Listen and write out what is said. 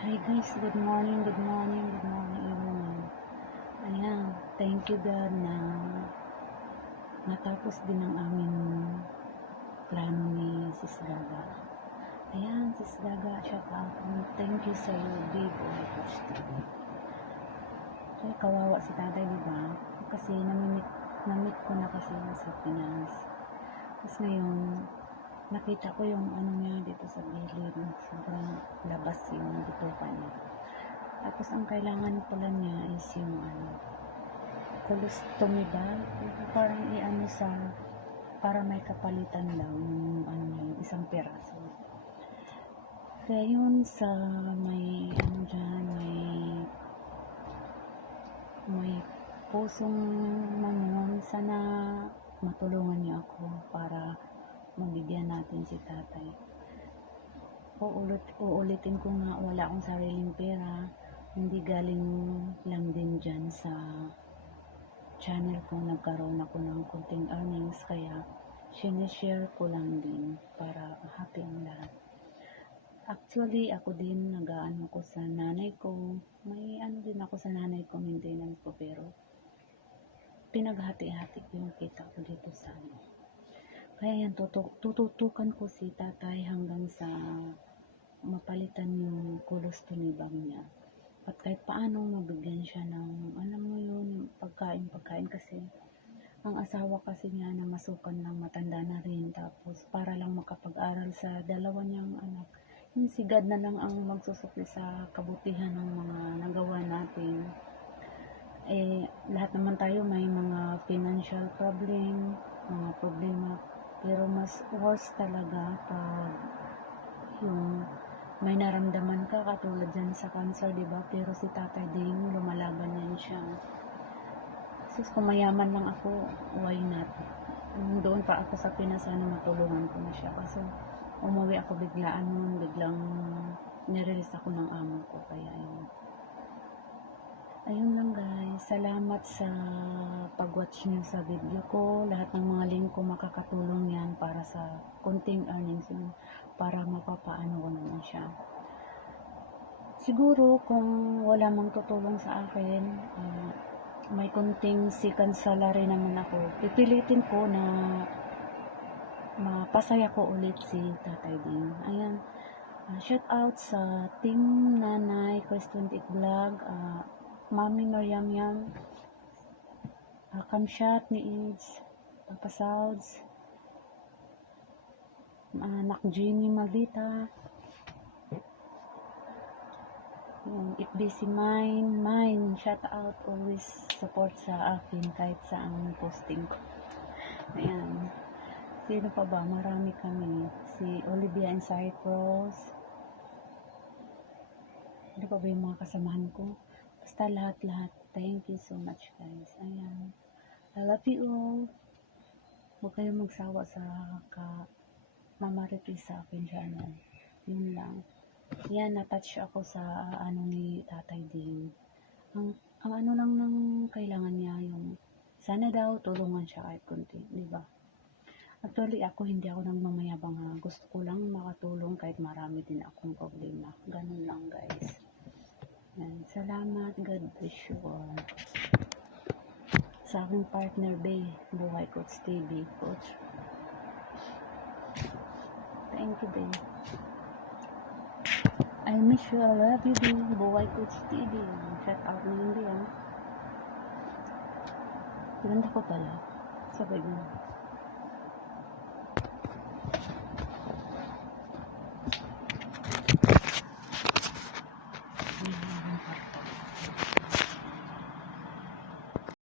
Hi guys, good morning, good morning, good morning everyone. Ayan, thank you God na natapos din ang aming plano ni Sis Gaga. Ayan, Sis Gaga, shout out. Thank you sa iyo, big boy coach TV. Kaya kawawa si tatay, di ba? Kasi namimit, namit ko na kasi sa Pinas. Tapos ngayon, nakita ko yung ano niya dito sa gilid. Sobrang labas yung bituka niya. Tapos ang kailangan pala niya is yung ano, colostomy ba? Parang i-ano sa, para may kapalitan lang yung ano niya, yung isang peraso. Kaya yun sa may ano dyan, may may pusong manon, sana matulungan niyo ako para mabigyan natin si tatay. Uulit, uulitin ko nga, wala akong sariling pera. Hindi galing lang din dyan sa channel ko. Nagkaroon ako ng kunting earnings. Kaya, sinishare ko lang din para happy ang lahat. Actually, ako din nag-ano ko sa nanay ko. May ano din ako sa nanay ko, maintenance ko, pero pinaghati-hati ko yung kita ko dito sa ano. Kaya yan, tutu- tututukan ko si tatay hanggang sa mapalitan yung colostomy bag niya. At kahit paano mabigyan siya ng, alam mo yun, pagkain-pagkain kasi ang asawa kasi niya na masukan ng matanda na rin. Tapos para lang makapag-aral sa dalawa niyang anak yung si God na lang ang magsusukli sa kabutihan ng mga nagawa natin. Eh lahat naman tayo may mga financial problem mga problema pero mas worse talaga pag yung may naramdaman ka katulad dyan sa cancer di ba? Pero si tatay din lumalaban yan siya. Sis kung mayaman lang ako why not? Doon pa ako sa Pinas sana matulungan ko na siya. Kasi umuwi ako biglaan nun biglang nirelease ako ng amo ko. Kaya ayun ayun lang guys salamat sa pag-watch nyo sa video ko. Lahat ng mga link ko makakatulong yan para sa konting earnings yun para mapapaano ko naman siya. Siguro kung wala mang tutulong sa akin ah, may konting second salary naman ako pipilitin ko na mapasaya ko ulit si tatay din ayan. Ah, shout out sa team nanay 28 vlog. Ah, mami Mariam Yam uh, Kamshat ni Ids. Papa Sauds anak Jimmy Maldita yung If Busy Mine Mine shout out always support sa akin kahit saan posting ko. Ayan. Sino pa ba? Marami kami. Si Olivia and Cyprus ano pa ba yung mga kasamahan ko basta lahat-lahat? Thank you so much guys. Ayan. I love you all. Huwag kayong magsawa sa ka mamaritis sa akin channel yun lang. Yan na-touch ako sa ano ni tatay din ang, ang ano lang ng kailangan niya yung sana daw tulungan siya kahit kunti di ba? Actually, ako hindi ako nang mamayabang ha. Gusto ko lang makatulong kahit marami din akong problema. Ganun lang, guys. Yan. Salamat. God bless you all. Sa aking partner, Bay. Buhay Coach TV. Coach. Thank you, Bay. I miss you. I love you, Bay. Buhay Coach TV. Shout out na yun, Bay. ah. Ganda ko pala. Sabay mo.